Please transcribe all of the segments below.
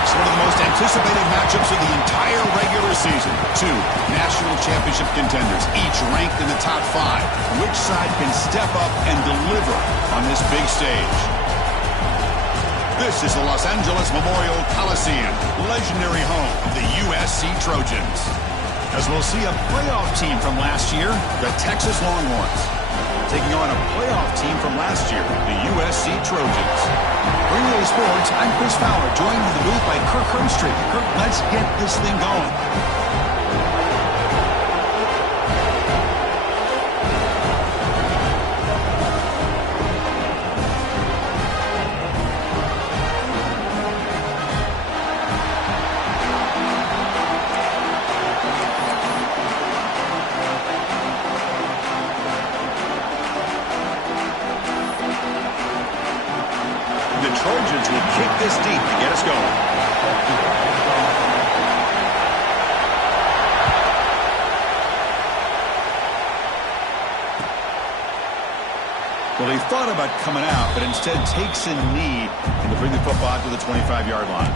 folks, one of the most anticipated matchups of the entire regular season. Two national championship contenders, each ranked in the top 5. Which side can step up and deliver on this big stage? This is the Los Angeles Memorial Coliseum, legendary home of the USC Trojans. As we'll see a playoff team from last year, the Texas Longhorns, taking on a playoff team from last year, the USC Trojans. Relay Sports, I'm Chris Fowler, joined in the booth by Kirk Hermstreet. Kirk, let's get this thing going. Trojans will kick this deep to get us going. Well, he thought about coming out, but instead takes a knee and to bring the football out to the 25-yard line.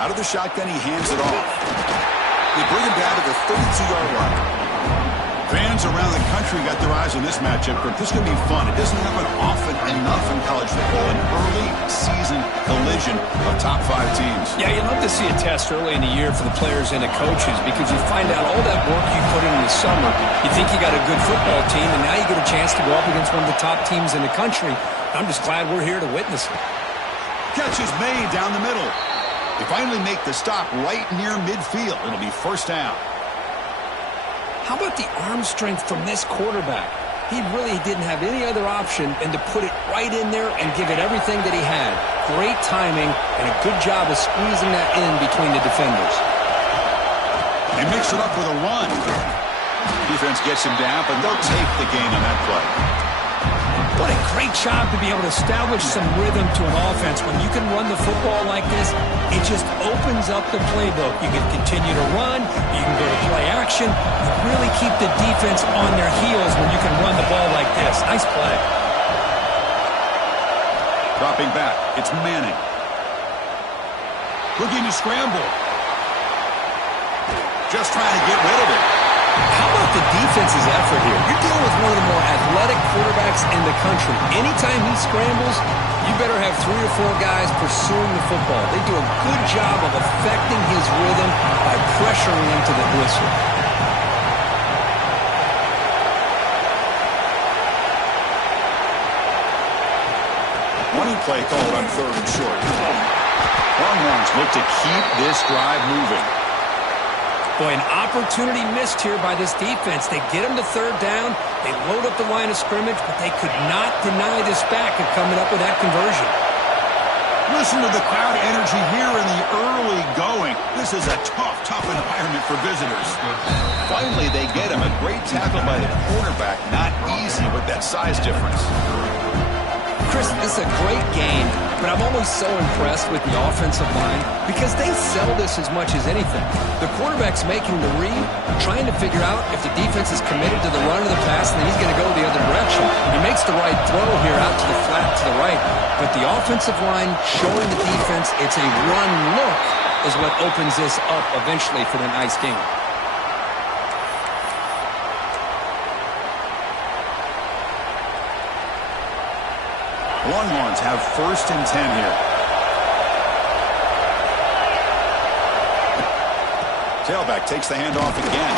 Out of the shotgun, he hands it off. They bring him down to the 32-yard line. Fans around the country got their eyes on this matchup. This is going to be fun. It doesn't happen often enough in college football, an early season collision of top 5 teams. Yeah, you love to see a test early in the year for the players and the coaches because you find out all that work you put in the summer. You think you got a good football team, and now you get a chance to go up against one of the top teams in the country. I'm just glad we're here to witness it. Catch is made down the middle. They finally make the stop right near midfield. It'll be first down. How about the arm strength from this quarterback? He really didn't have any other option than to put it right in there and give it everything that he had. Great timing and a good job of squeezing that in between the defenders. They mix it up with a run. Defense gets him down, but they'll take the gain on that play. What a great job to be able to establish some rhythm to an offense. When you can run the football like this, it just opens up the playbook. You can continue to run. You can go to play action. You really keep the defense on their heels when you can run the ball like this. Nice play. Dropping back. It's Manning. Looking to scramble. Just trying to get rid of it. How about the defense's effort here? You're dealing with one of the more athletic quarterbacks in the country. Anytime he scrambles, you better have 3 or 4 guys pursuing the football. They do a good job of affecting his rhythm by pressuring him to the whistle. Running play called on 3rd and short. Longhorns look to keep this drive moving. Boy, an opportunity missed here by this defense. They get him to 3rd down. They load up the line of scrimmage, but they could not deny this back of coming up with that conversion. Listen to the crowd energy here in the early going. This is a tough environment for visitors. Finally, they get him. A great tackle by the quarterback. Not easy with that size difference. Chris, this is a great game, but I'm always so impressed with the offensive line because they sell this as much as anything. The quarterback's making the read, trying to figure out if the defense is committed to the run or the pass, and then he's going to go the other direction. He makes the right throw here out to the flat to the right, but the offensive line showing the defense it's a run look is what opens this up eventually for the nice game. Longhorns have 1st and 10 here. Tailback takes the handoff again.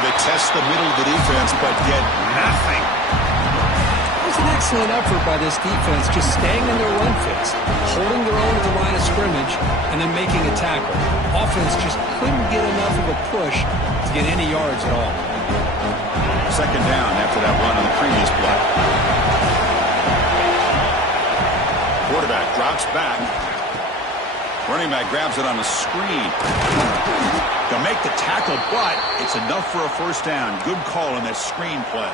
They test the middle of the defense, but get nothing. It was an excellent effort by this defense, just staying in their run fits, holding their own at the line of scrimmage, and then making a tackle. Offense just couldn't get enough of a push to get any yards at all. 2nd down after that run on the previous play. Quarterback drops back. Running back grabs it on the screen. They'll make the tackle, but it's enough for a 1st down. Good call on that screen play.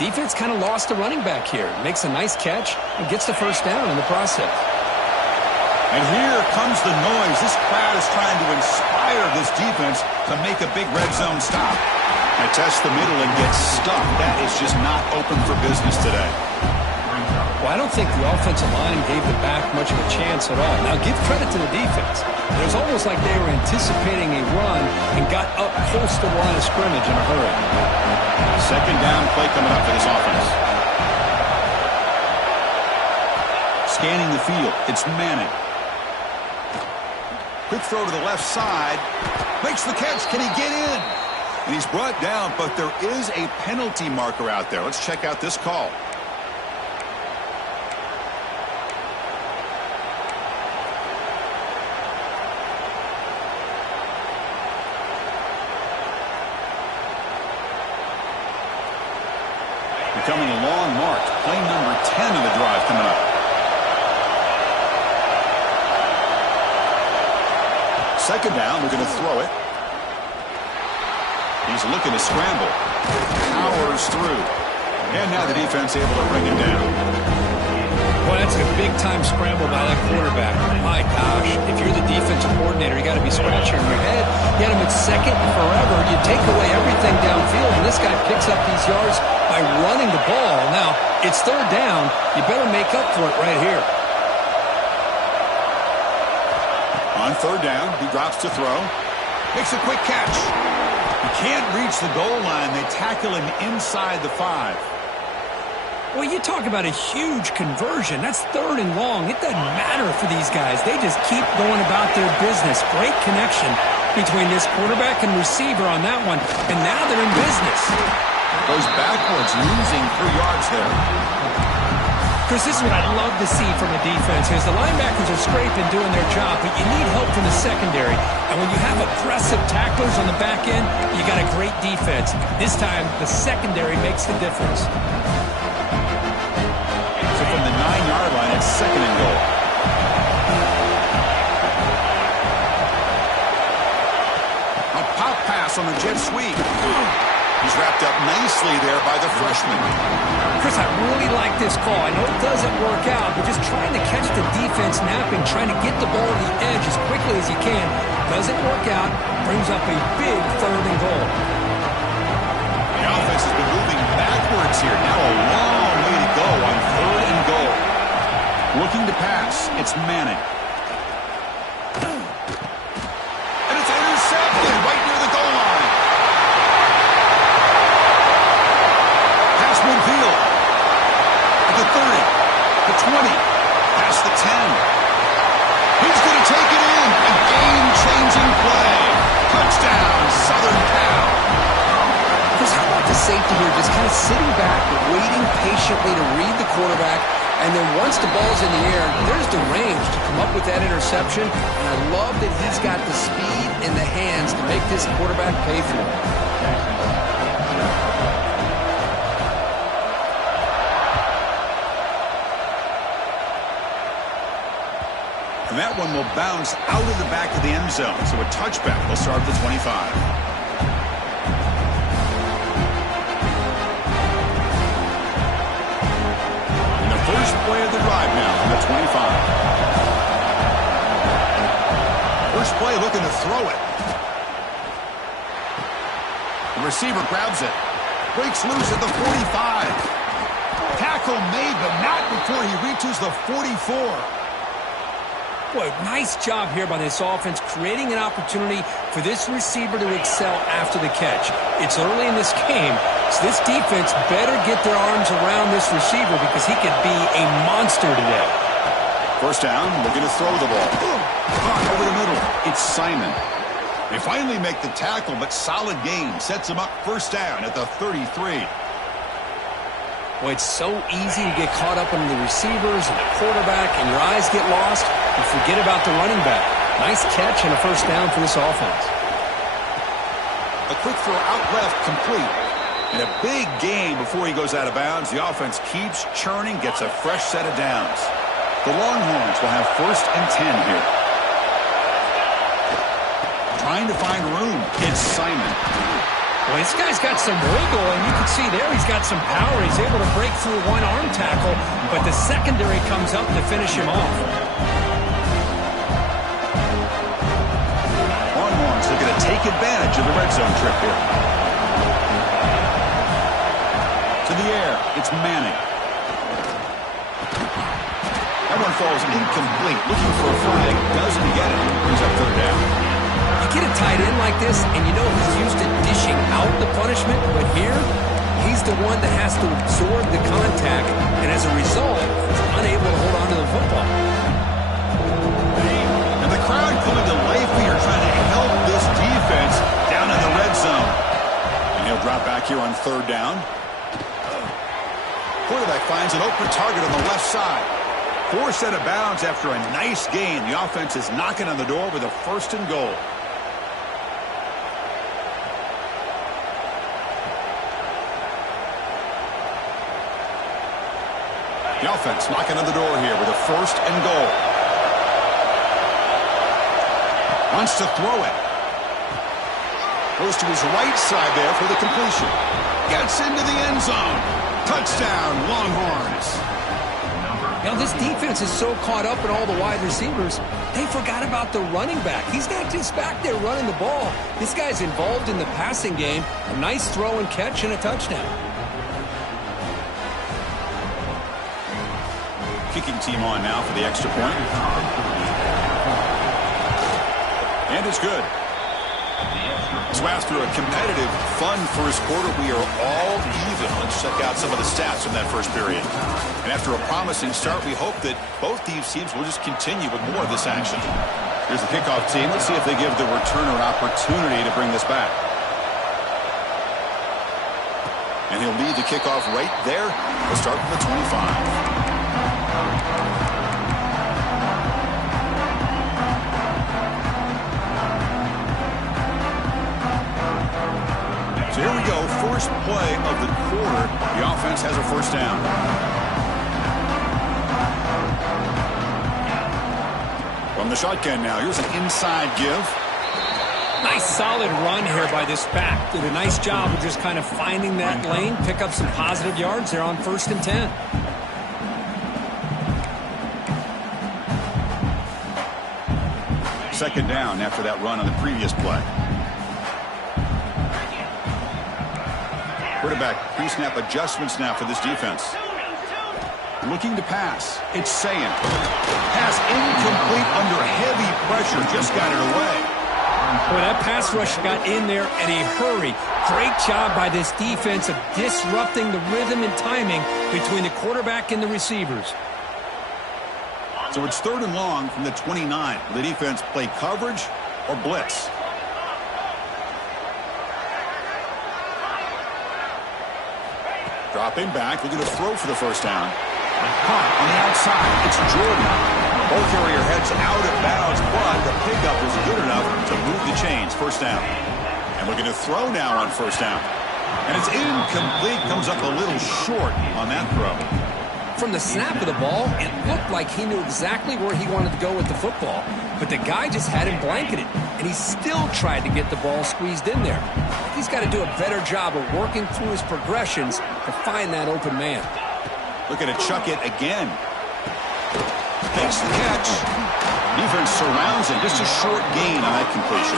Defense kind of lost the running back here. Makes a nice catch and gets the first down in the process. And here comes the noise. This crowd is trying to inspire this defense to make a big red zone stop. They test the middle and get stuck. That is just not open for business today. Well, I don't think the offensive line gave the back much of a chance at all. Now, give credit to the defense. It was almost like they were anticipating a run and got up close to the line of scrimmage in a hurry. Second down play coming up for this offense. Scanning the field. It's Manning. Quick throw to the left side. Makes the catch. Can he get in? And he's brought down, but there is a penalty marker out there. Let's check out this call. Becoming a long march. Play number 10 of the drive coming up. Second down, we're going to throw it. He's looking to scramble. Powers through. And now the defense able to bring him down. Boy, that's a big-time scramble by that quarterback. My gosh, if you're the defensive coordinator, you got to be scratching your head. You had him at second and forever. You take away everything downfield, and this guy picks up these yards by running the ball. Now, it's third down. You better make up for it right here. On third down, he drops to throw. Makes a quick catch. He can't reach the goal line. They tackle him inside the 5. Well, you talk about a huge conversion. That's third and long. It doesn't matter for these guys. They just keep going about their business. Great connection between this quarterback and receiver on that one. And now they're in business. Goes backwards, losing 3 yards there. Chris, this is what I'd love to see from a defense is the linebackers are scraping, doing their job, but you need help from the secondary. And when you have aggressive tacklers on the back end, you got a great defense. This time, the secondary makes the difference. So from the 9-yard line, it's second and goal. A pop pass on the jet sweep. He's wrapped up nicely there by the freshman. Chris, I really like this call. I know it doesn't work out, but just trying to catch the defense napping, trying to get the ball to the edge as quickly as you can. Doesn't work out, brings up a big third and goal. The offense has been moving backwards here. Now a long way to go on third and goal. Looking to pass. It's Manning. And it's intercepted right near the goal line. Midfield. At the 30. The 20. Past the 10. He's going to take it in. A game-changing play. Touchdown, Southern Cal. Chris, how about the safety here? Just kind of sitting back, waiting patiently to read the quarterback. And then once the ball's in the air, there's the range to come up with that interception. And I love that he's got the speed in the hands to make this quarterback pay for it. And that one will bounce out of the back of the end zone. So a touchback will start at the 25. And the first play of the drive now from the 25. First play looking to throw it. The receiver grabs it. Breaks loose at the 45. Tackle made, but not before he reaches the 44. Boy, nice job here by this offense, creating an opportunity for this receiver to excel after the catch. It's early in this game, so this defense better get their arms around this receiver because he could be a monster today. First down, looking to throw the ball. Caught over the middle. It's Simon. They finally make the tackle, but solid gain sets him up first down at the 33. Well, it's so easy to get caught up in the receivers and the quarterback, and your eyes get lost. You forget about the running back. Nice catch and a first down for this offense. A quick throw out left, complete. And a big gain before he goes out of bounds. The offense keeps churning, gets a fresh set of downs. The Longhorns will have first and 10 here. Trying to find room. It's Simon. Well, this guy's got some wiggle, and you can see there he's got some power. He's able to break through one arm tackle, but the secondary comes up to finish him off. Longhorns looking to take advantage of the red zone trip here. To the air, it's Manning. That one falls incomplete. Looking for a flag, doesn't get it. Brings up third down. You get a tight end like this, and you know he's used to dishing out the punishment, but here, he's the one that has to absorb the contact, and as a result, he's unable to hold on to the football. And the crowd coming to life here, trying to help this defense down in the red zone. And he'll drop back here on third down. Quarterback finds an open target on the left side. Forced out of bounds after a nice gain. The offense is knocking on the door with a 1st and goal. The offense knocking on the door here with a 1st and goal. Wants to throw it. Goes to his right side there for the completion. Gets into the end zone. Touchdown, Longhorns. Now, this defense is so caught up in all the wide receivers, they forgot about the running back. He's not just back there running the ball. This guy's involved in the passing game. A nice throw and catch and a touchdown. Kicking team on now for the extra point. And it's good. So after a competitive, fun first quarter, we are all even. Let's check out some of the stats from that first period. And after a promising start, we hope that both these teams will just continue with more of this action. Here's the kickoff team. Let's see if they give the returner an opportunity to bring this back. And he'll lead the kickoff right there. We'll start from the 25. So here we go, first play of the quarter. The offense has a 1st down. From the shotgun now, here's an inside give. Nice solid run here by this back. Did a nice job of just kind of finding that lane, pick up some positive yards there on 1st and 10. Second down after that run on the previous play. Quarterback pre-snap adjustments now for this defense. Looking to pass. It's Sayin. Pass incomplete under heavy pressure. Just got it away. Boy, that pass rush got in there in a hurry. Great job by this defense of disrupting the rhythm and timing between the quarterback and the receivers. So it's 3rd and long from the 29. Will the defense play coverage or blitz? Dropping back, looking to throw for the 1st down. Caught on the outside. It's Jordan. Ball carrier heads out of bounds, but the pickup was good enough to move the chains. 1st down. And looking to throw now on 1st down. And it's incomplete. Comes up a little short on that throw. From the snap of the ball, it looked like he knew exactly where he wanted to go with the football. But the guy just had him blanketed, and he still tried to get the ball squeezed in there. He's got to do a better job of working through his progressions to find that open man. Looking to chuck it again. Makes the catch. Defense surrounds him. Just a short gain on that completion.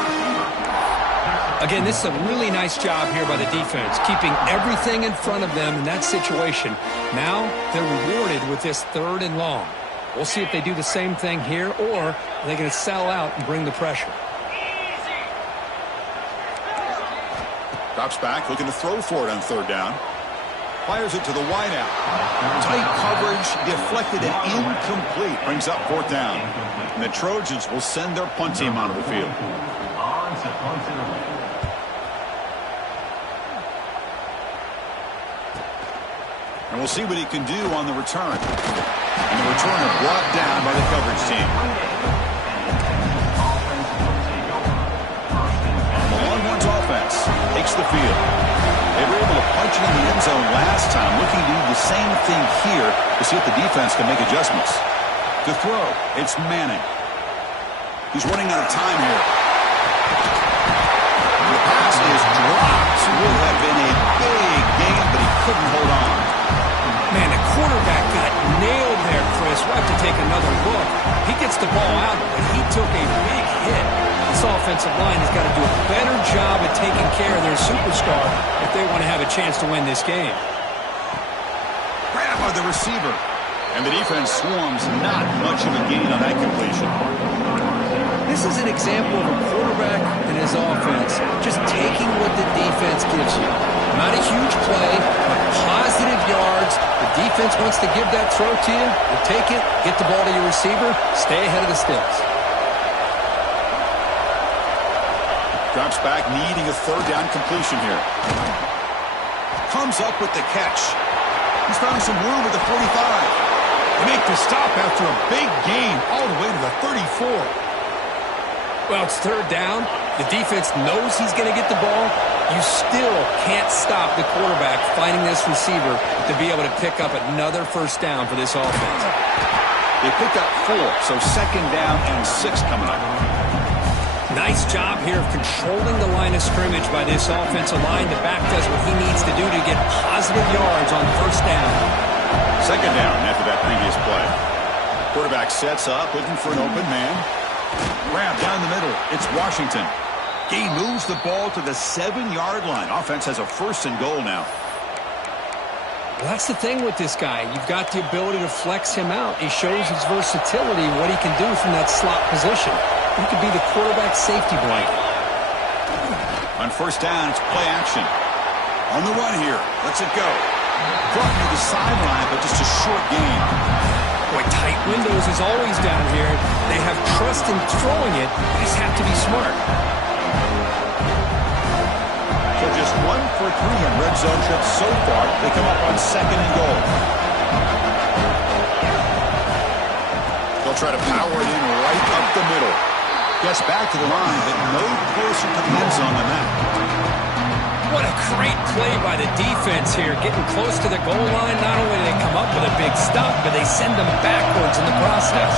Again, this is a really nice job here by the defense, keeping everything in front of them in that situation. Now they're rewarded with this 3rd and long. We'll see if they do the same thing here, or are they going to sell out and bring the pressure. Drops back, looking to throw for it on 3rd down. Fires it to the wideout. Tight coverage, deflected and incomplete. Brings up 4th down. And the Trojans will send their punt team onto the field. And we'll see what he can do on the return. And the returner brought down by the coverage team. The Longhorns offense takes the field. They were able to punch it in the end zone last time, looking to do the same thing here to see if the defense can make adjustments. To throw, it's Manning. He's running out of time here. The pass is dropped. gets the ball out, but he took a big hit. This offensive line has got to do a better job at taking care of their superstar if they want to have a chance to win this game. Grab by the receiver. And the defense swarms, not much of a gain on that completion. This is an example of a quarterback and his offense just taking what the defense gives you. Not a huge play, but positive yards. The defense wants to give that throw to you. You take it, get the ball to your receiver, stay ahead of the sticks. Drops back, needing a third down completion here. Comes up with the catch. He's found some room at the 45. They make the stop after a big gain all the way to the 34. Well, it's third down. The defense knows he's going to get the ball. You still can't stop the quarterback finding this receiver to be able to pick up another first down for this offense. They picked up 4, so second down and 6 coming up. Nice job here of controlling the line of scrimmage by this offensive line. The back does what he needs to do to get positive yards on first down. Second down after that previous play. Quarterback sets up, looking for an open man. Grab down the middle. It's Washington. He moves the ball to the 7-yard line. Offense has a first and goal now. Well, that's the thing with this guy. You've got the ability to flex him out. He shows his versatility, what he can do from that slot position. He could be the quarterback safety blanket. On first down, it's play action. On the run here. Lets it go. Brought to the sideline, but just a short gain. Boy, tight windows is always down here. They have trust in throwing it. They just have to be smart. So just 1 for 3 on red zone trips so far. They come up on second and goal. They'll try to power it in right up the middle. Gets back to the line, but no closer to the end zone than that. What a great play by the defense here. Getting close to the goal line, not only do they come up with a big stop, but they send them backwards in the process.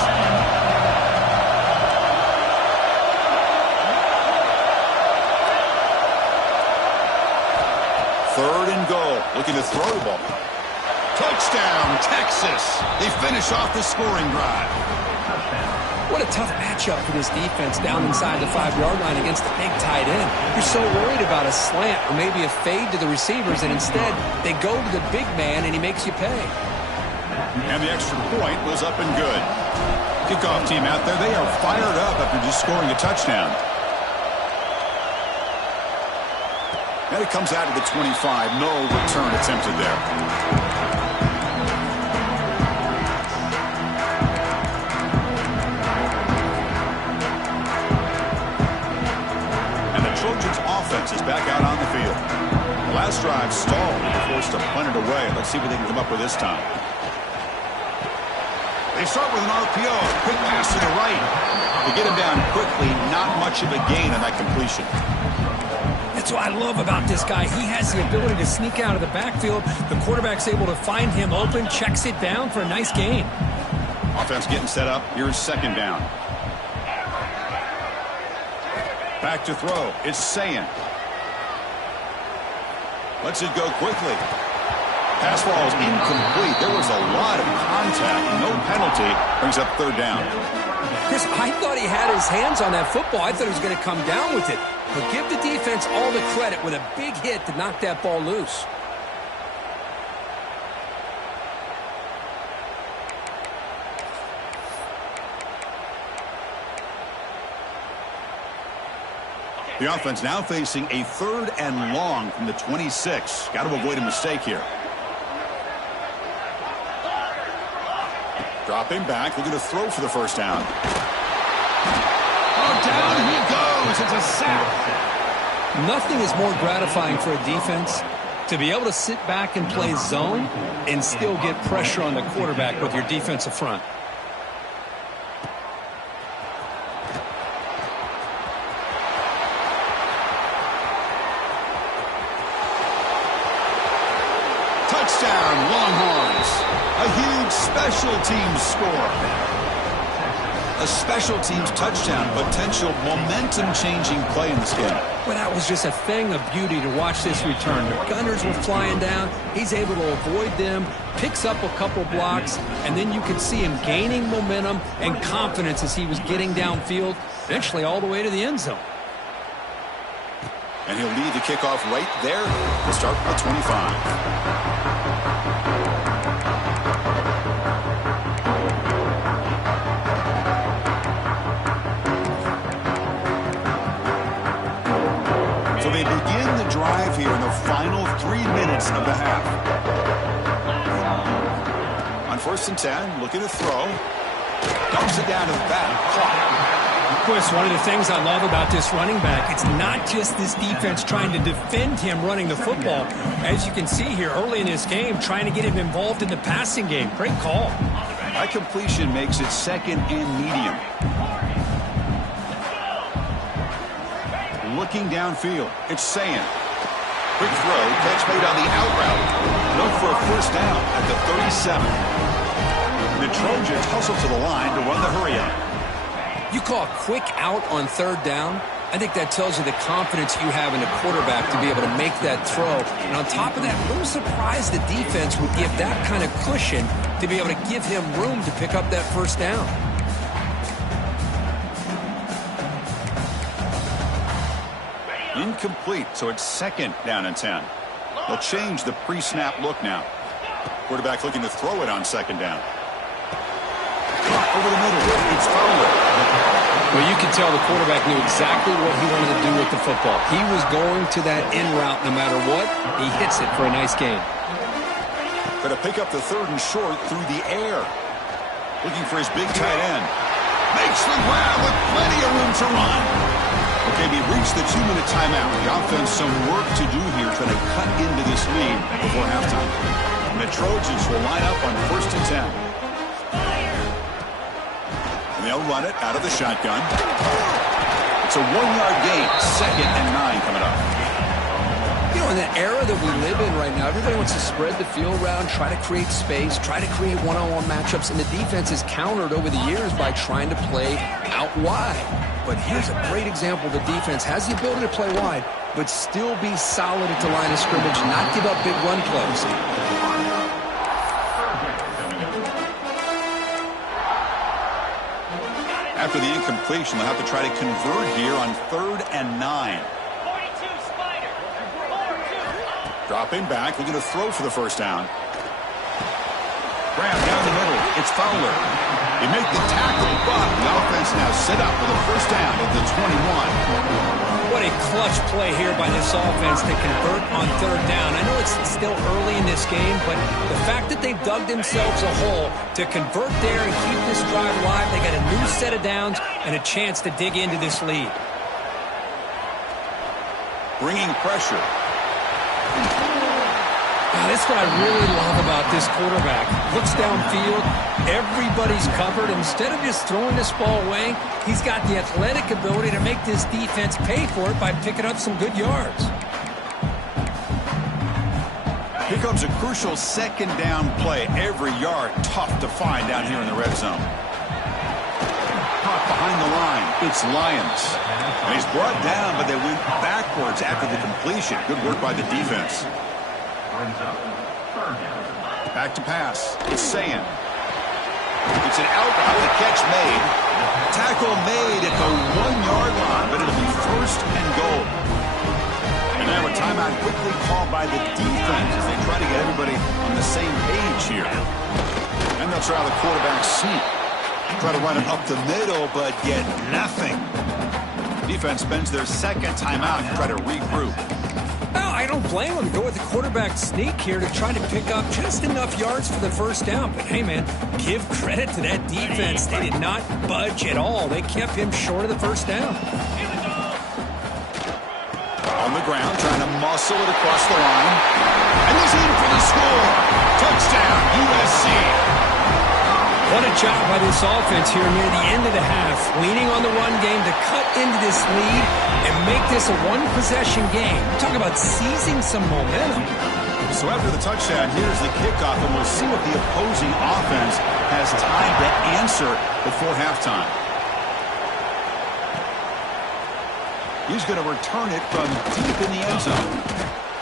Third and goal. Looking to throw the ball. Touchdown, Texas. They finish off the scoring drive. What a tough matchup for this defense down inside the 5-yard line against the big tight end. You're so worried about a slant or maybe a fade to the receivers, and instead they go to the big man, and he makes you pay. And the extra point was up and good. Kickoff team out there, they are fired up after just scoring a touchdown. And it comes out of the 25. No return attempted there. Trojans offense is back out on the field. The last drive stalled. They're forced to punt it away. Let's see what they can come up with this time. They start with an RPO. Quick pass to the right. To get him down quickly, not much of a gain on that completion. That's what I love about this guy. He has the ability to sneak out of the backfield. The quarterback's able to find him open, checks it down for a nice gain. Offense getting set up. Here's second down. Back to throw. It's Sayan. Lets it go quickly. Pass ball is incomplete. There was a lot of contact. No penalty. Brings up third down. Chris, I thought he had his hands on that football. I thought he was going to come down with it. But give the defense all the credit with a big hit to knock that ball loose. The offense now facing a third and long from the 26. Got to avoid a mistake here. Dropping back, looking to throw for the first down. Oh, down he goes. It's a sack. Nothing is more gratifying for a defense to be able to sit back and play zone and still get pressure on the quarterback with your defensive front. Touchdown, Longhorns. A huge special teams score. a special teams touchdown, potential momentum-changing play in this game. Well, that was just a thing of beauty to watch this return. The Gunners were flying down. He's able to avoid them, picks up a couple blocks, and then you could see him gaining momentum and confidence as he was getting downfield, eventually all the way to the end zone. And he'll lead the kickoff right there. We'll start at 25. So they begin the drive here in the final 3 minutes of the half. On 1st and 10, looking to throw. Dumps it down to the back. Of course, one of the things I love about this running back, it's not just this defense trying to defend him running the football. As you can see here early in this game, trying to get him involved in the passing game. Great call. That completion makes it 2nd and medium. Looking downfield, it's Sand. Quick throw, catch made on the out route. Look for a 1st down at the 37. The Trojans hustle to the line to run the hurry up. You call a quick out on 3rd down. I think that tells you the confidence you have in a quarterback to be able to make that throw. And on top of that, a little surprised the defense would give that kind of cushion to be able to give him room to pick up that 1st down. Incomplete, so it's 2nd down and 10. They'll change the pre-snap look now. Quarterback looking to throw it on 2nd down. Over the middle, it's Fowler. Well, you can tell the quarterback knew exactly what he wanted to do with the football. He was going to that in route no matter what. He hits it for a nice gain. Going to pick up the 3rd and short through the air. Looking for his big tight end. Makes the grab with plenty of room to run. Okay, we reached the 2-minute timeout. The offense some work to do here trying to cut into this lead before halftime. And the Trojans will line up on 1st and 10. And they'll run it out of the shotgun. It's a 1-yard gain. 2nd and 9 coming up. You know, in the era that we live in right now, everybody wants to spread the field around, try to create space, try to create one-on-one matchups, and the defense is countered over the years by trying to play out wide. But here's a great example. The defense has the ability to play wide, but still be solid at the line of scrimmage and not give up big run plays. After the incompletion, they'll have to try to convert here on 3rd and 9. Dropping back, looking to throw for the 1st down. Grab down the middle. It's Fowler. They make the tackle, but the offense now set up for the 1st down at the 21. What a clutch play here by this offense to convert on 3rd down. I know it's still early in this game, but the fact that they've dug themselves a hole to convert there and keep this drive alive, they got a new set of downs and a chance to dig into this lead. Bringing pressure. Now, that's what I really love about this quarterback. Looks downfield, everybody's covered. Instead of just throwing this ball away, he's got the athletic ability to make this defense pay for it by picking up some good yards. Here comes a crucial 2nd down play. Every yard tough to find down here in the red zone. Caught behind the line. It's Lyons. And he's brought down, but they went backwards after the completion. Good work by the defense. Back to pass. It's Sand. It's an out route. The catch made. Tackle made at the 1-yard line, but it'll be 1st and goal. And now a timeout quickly called by the defense as they try to get everybody on the same page here. And they'll try the quarterback sneak. Try to run it up the middle, but get nothing. Defense spends their 2nd timeout to try to regroup. Well, I don't blame them. Go with the quarterback sneak here to try to pick up just enough yards for the 1st down. But, hey, man, give credit to that defense. They did not budge at all. They kept him short of the 1st down. On the ground, trying to muscle it across the line. And he's in for the score. Touchdown, USC. What a job by this offense here near the end of the half, leaning on the run game to cut into this lead and make this a one-possession game. Talk about seizing some momentum. So after the touchdown, here's the kickoff, and we'll see what the opposing offense has time to answer before halftime. He's going to return it from deep in the end zone.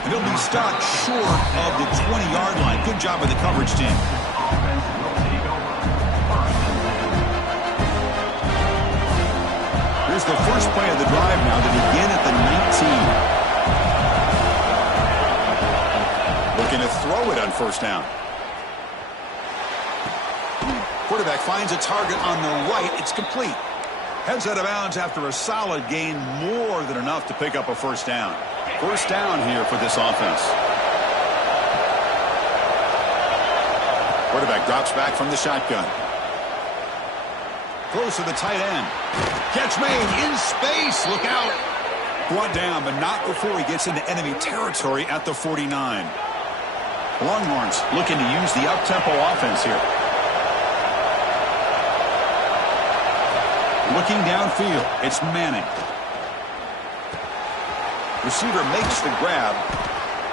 And he'll be stopped short of the 20-yard line. Good job by the coverage team. Here's the first play of the drive now to begin at the 19. Looking to throw it on first down. Quarterback finds a target on the right. It's complete. Heads out of bounds after a solid gain, more than enough to pick up a first down. First down here for this offense. Quarterback drops back from the shotgun. Throws to the tight end. Catch made in space. Look out. Brought down, but not before he gets into enemy territory at the 49. Longhorns looking to use the up-tempo offense here. Looking downfield, it's Manning. Receiver makes the grab.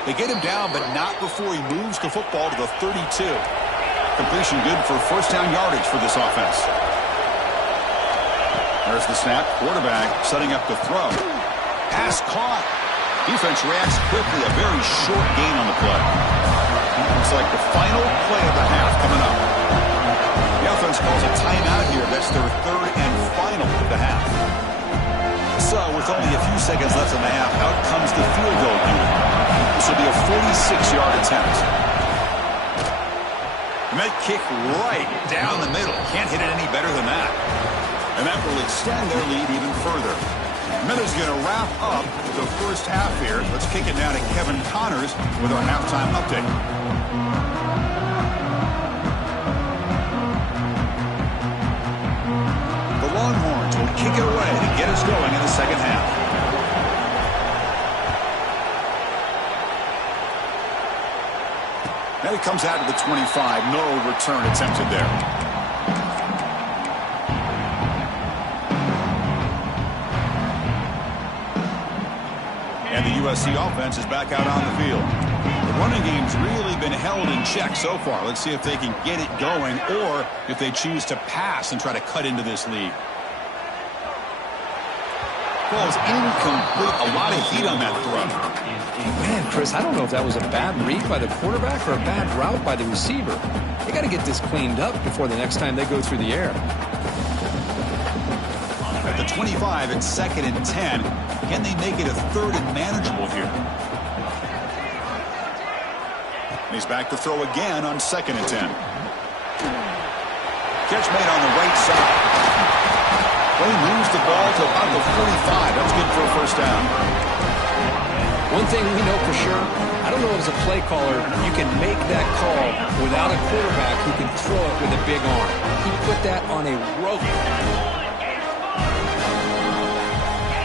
They get him down, but not before he moves the football to the 32. Completion good for first down yardage for this offense. There's the snap. Quarterback setting up the throw. Pass caught. Defense reacts quickly. A very short gain on the play. Looks like the final play of the half coming up. The offense calls a timeout here. That's their third and final of the half. So, with only a few seconds left in the half, out comes the field goal unit. This will be a 46-yard attempt. And that kick right down the middle. Can't hit it any better than that. And that will extend their lead even further. Miller's going to wrap up the first half here. Let's kick it down to Kevin Connors with our halftime update. The Longhorns will kick it away to get us going in the second half. Now he comes out to the 25. No return attempted there. And the USC offense is back out on the field. The running game's really been held in check so far. Let's see if they can get it going or if they choose to pass and try to cut into this lead. Ball's incomplete. A lot of heat on that throw. Man, Chris, I don't know if that was a bad read by the quarterback or a bad route by the receiver. They got to get this cleaned up before the next time they go through the air. At the 25, it's 2nd and 10. Can they make it a 3rd and manageable here? And he's back to throw again on 2nd and 10. Catch made on the right side. Well, he moves the ball to about the 45. That's good for a first down. One thing we know for sure, I don't know as a play caller, you can make that call without a quarterback who can throw it with a big arm. He put that on a rope.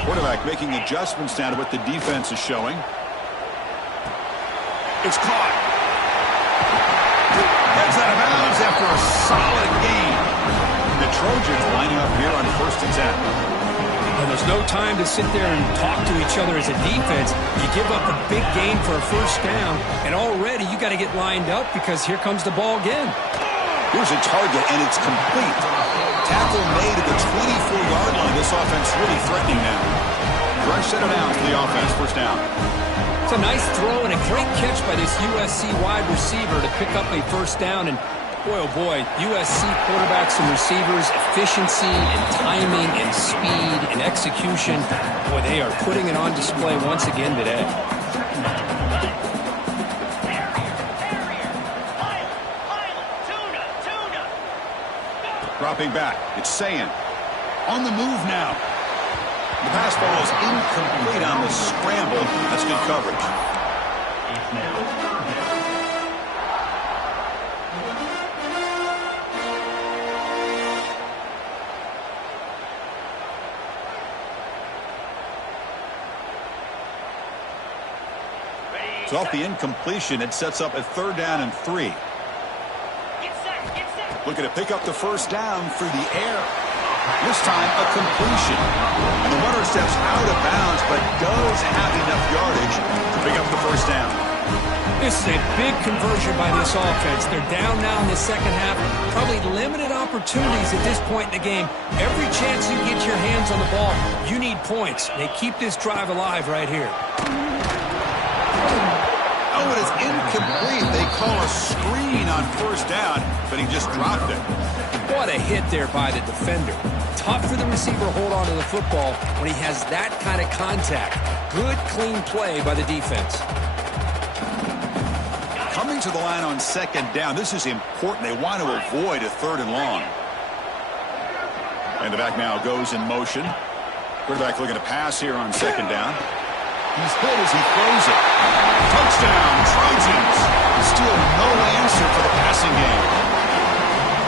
Quarterback making adjustments now to what the defense is showing. It's caught. Heads out of bounds after a solid gain. The Trojans lining up here on 1st and 10. And there's no time to sit there and talk to each other as a defense. You give up a big gain for a first down, and already you got to get lined up because here comes the ball again. Here's a target, and it's complete. Tackle made at the 24-yard line. This offense really threatening now. Rush set it down for the offense. First down. It's a nice throw and a great catch by this USC wide receiver to pick up a first down. And boy, oh boy, USC quarterbacks and receivers, efficiency and timing and speed and execution. Boy, they are putting it on display once again today. Dropping back. It's Sayin. On the move now. The pass ball is incomplete on the scramble. That's good coverage. So off the incompletion, it sets up a 3rd down and 3. Looking to pick up the first down through the air. This time, a completion. And the runner steps out of bounds, but does have enough yardage to pick up the first down. This is a big conversion by this offense. They're down now in the second half. Probably limited opportunities at this point in the game. Every chance you get your hands on the ball, you need points. They keep this drive alive right here. Oh, it is incomplete. They call a screen on first down, but he just dropped it. What a hit there by the defender. Tough for the receiver to hold on to the football when he has that kind of contact. Good, clean play by the defense. Coming to the line on second down, this is important. They want to avoid a third and long. And the back now goes in motion. Quarterback looking to pass here on second down. He's hit as he throws it. Touchdown, Trojans. Still no answer for the passing game.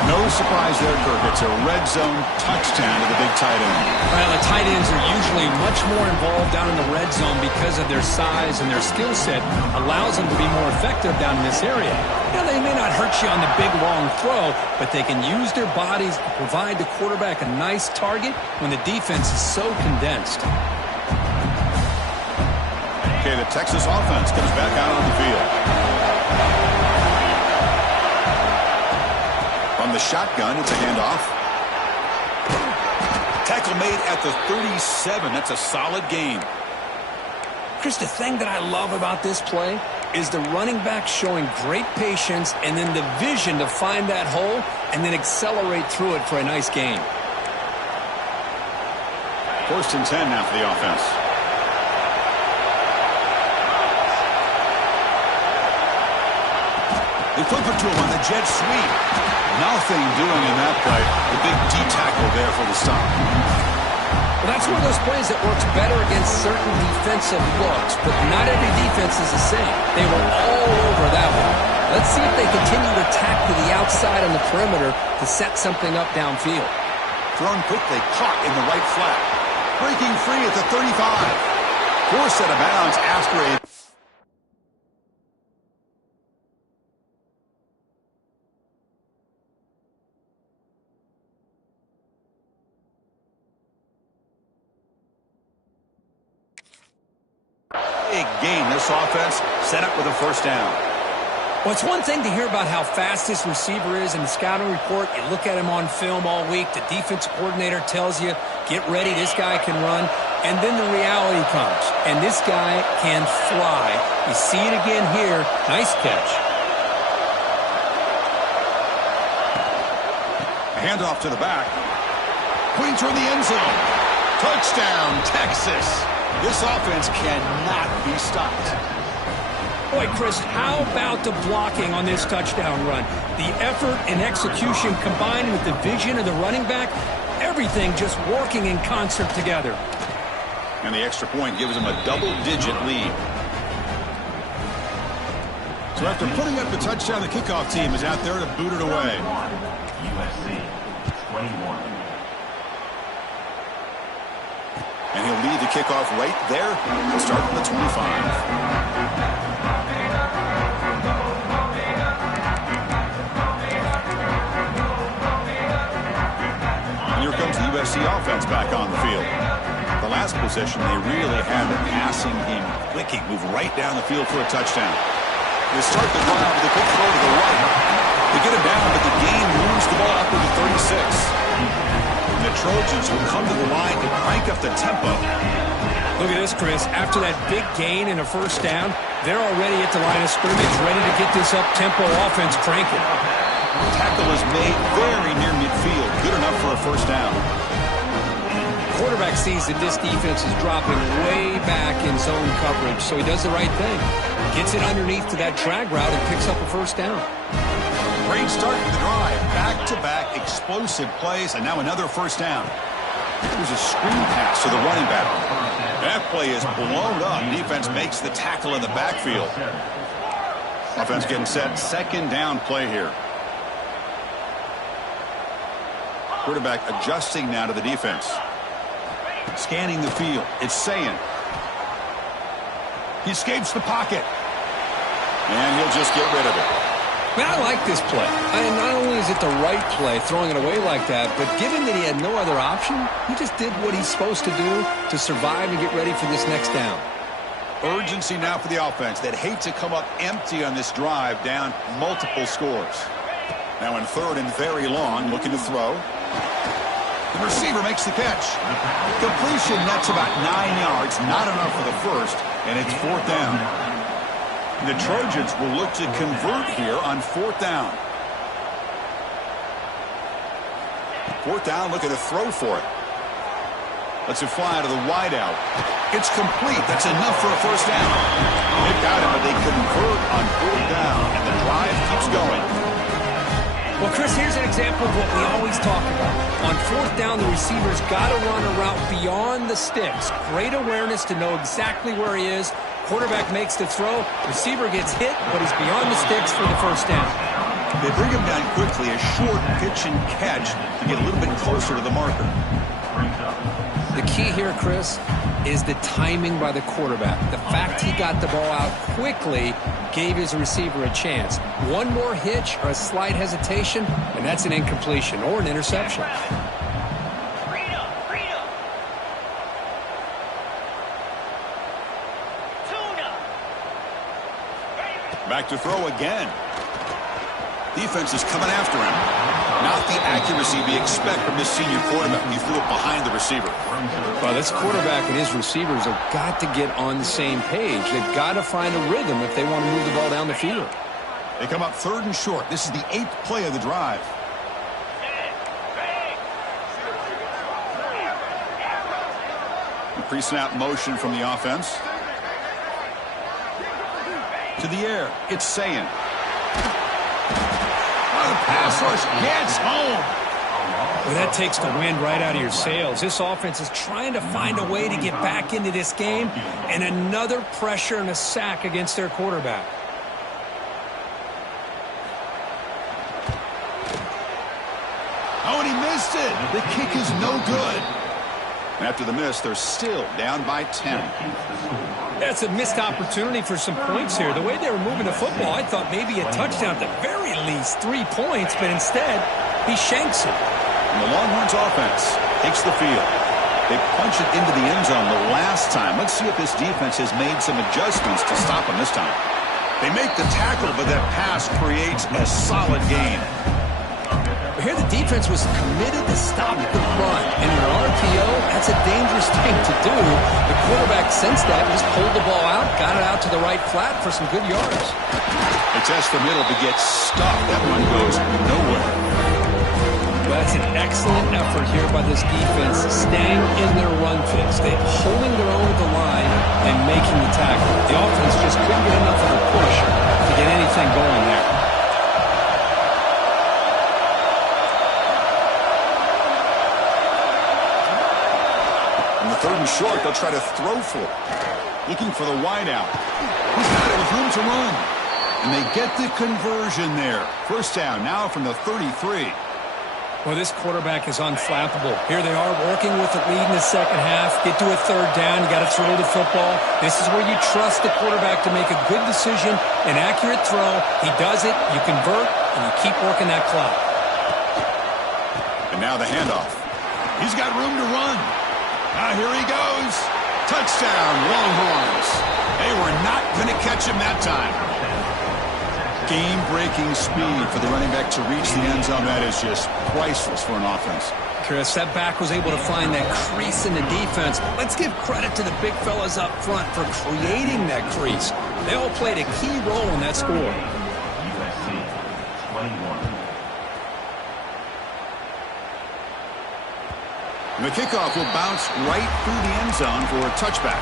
No surprise there, Kirk. It's a red zone touchdown to the big tight end. Well, the tight ends are usually much more involved down in the red zone because of their size, and their skill set allows them to be more effective down in this area. Now, they may not hurt you on the big, long throw, but they can use their bodies to provide the quarterback a nice target when the defense is so condensed. Okay, the Texas offense comes back out on the field. From the shotgun, it's a handoff. Tackle made at the 37. That's a solid gain. Chris, the thing that I love about this play is the running back showing great patience and then the vision to find that hole and then accelerate through it for a nice gain. 1st and 10 now for the offense. They flip it to him on the jet sweep. Nothing doing in that play. The big D tackle there for the stop. Well, that's one of those plays that works better against certain defensive looks, but not every defense is the same. They were all over that one. Let's see if they continue to tack to the outside on the perimeter to set something up downfield. Thrown quickly, caught in the right flat. Breaking free at the 35. Forced out of bounds after a... big gain. This offense set up with a first down. Well, it's one thing to hear about how fast this receiver is in the scouting report. You look at him on film all week. The defensive coordinator tells you, get ready, this guy can run. And then the reality comes, and this guy can fly. You see it again here. Nice catch. A handoff to the back. Pointer in the end zone. Touchdown, Texas. This offense cannot be stopped. Boy, Chris, how about the blocking on this touchdown run? The effort and execution combined with the vision of the running back, everything just working in concert together. And the extra point gives them a double-digit lead. So after putting up the touchdown, the kickoff team is out there to boot it away. USC 21. And he'll lead the kickoff right there to start from the 25. And here comes the USC offense back on the field. The last possession, they really had the passing game clicking, move right down the field for a touchdown. They start the drive with a quick throw to the right. They get it down, but the game moves the ball up to the 36. The Trojans will come to the line to crank up the tempo. Look at this, Chris. After that big gain and a first down, they're already at the line of scrimmage, ready to get this up-tempo offense cranking. The tackle is made very near midfield. Good enough for a first down. The quarterback sees that this defense is dropping way back in zone coverage, so he does the right thing. Gets it underneath to that drag route and picks up a first down. Great start to the drive. Back-to-back explosive plays, and now another first down. Here's a screen pass to the running back. That play is blown up. Defense makes the tackle in the backfield. Offense getting set. Second down play here. Quarterback adjusting now to the defense. Scanning the field. It's Sayin. He escapes the pocket. And he'll just get rid of it. Man, I like this play. Not only is it the right play, throwing it away like that, but given that he had no other option, he just did what he's supposed to do to survive and get ready for this next down. Urgency now for the offense. They'd hate to come up empty on this drive, down multiple scores. Now in 3rd and very long, looking to throw. The receiver makes the catch. Completion nets about 9 yards, not enough for the first, and it's 4th down. The Trojans will look to convert here on 4th down. 4th down, looking to throw for it. Lets it fly to the wideout. It's complete. That's enough for a first down. They've got it, but they convert on 4th down, and the drive keeps going. Well, Chris, here's an example of what we always talk about. On 4th down, the receiver's got to run a route beyond the sticks. Great awareness to know exactly where he is. Quarterback makes the throw. Receiver gets hit, but he's beyond the sticks for the first down. They bring him down quickly, a short pitch and catch to get a little bit closer to the marker. The key here, Chris, is the timing by the quarterback. The fact he got the ball out quickly gave his receiver a chance. One more hitch or a slight hesitation, and that's an incompletion or an interception. Back to throw again. Defense is coming after him. Not the accuracy we expect from this senior quarterback. He threw it behind the receiver. Well, this quarterback and his receivers have got to get on the same page. They've got to find a rhythm if they want to move the ball down the field. They come up 3rd and short. This is the 8th play of the drive. Pre-snap motion from the offense. To the air. It's Sayin. The pass rush gets home. Well, that takes the wind right out of your sails. This offense is trying to find a way to get back into this game, and another pressure and a sack against their quarterback. Oh, and he missed it. The kick is no good. After the miss, they're still down by 10. That's a missed opportunity for some points here. The way they were moving the football, I thought maybe a touchdown, at the very least 3 points, but instead, he shanks it. And the Longhorns offense takes the field. They punch it into the end zone the last time. Let's see if this defense has made some adjustments to stop them this time. They make the tackle, but that pass creates a solid gain. Here the defense was committed to stop the run. And in an RPO, that's a dangerous thing to do. The quarterback sensed that, just pulled the ball out, got it out to the right flat for some good yards. They test the middle to get stuck. That one goes nowhere. Well, that's an excellent effort here by this defense, staying in their run fix. They're holding their own at the line and making the tackle. The offense just couldn't get enough of a push to get anything going there. On the 3rd and short, they'll try to throw for it. Looking for the wideout. He's got it with room to run. And they get the conversion there. First down now from the 33. Well, this quarterback is unflappable. Here they are working with the lead in the second half. Get to a 3rd down. You got to throw the football. This is where you trust the quarterback to make a good decision, an accurate throw. He does it, you convert, and you keep working that clock. And now the handoff. He's got room to run. Now here he goes. Touchdown, Longhorns. They were not going to catch him that time. Game-breaking speed for the running back to reach the end zone. That is just priceless for an offense. Chris, that back was able to find that crease in the defense. Let's give credit to the big fellas up front for creating that crease. They all played a key role in that score. USC 21. The kickoff will bounce right through the end zone for a touchback.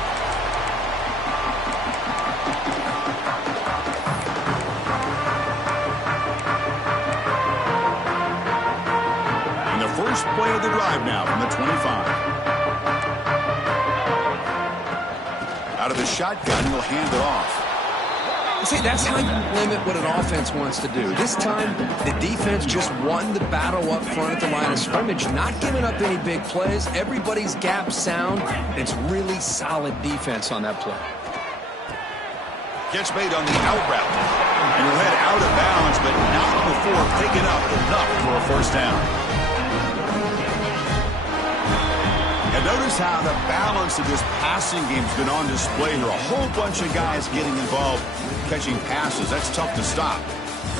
And the first play of the drive now from the 25. Out of the shotgun, he'll hand it off. See, that's how you limit what an offense wants to do. This time, the defense just won the battle up front at the line of scrimmage, not giving up any big plays. Everybody's gap sound. It's really solid defense on that play. Catch made on the out route. And he'll head out of bounds, but not before picking up enough for a first down. At Notice how the balance of this passing game has been on display here. A whole bunch of guys getting involved catching passes. That's tough to stop.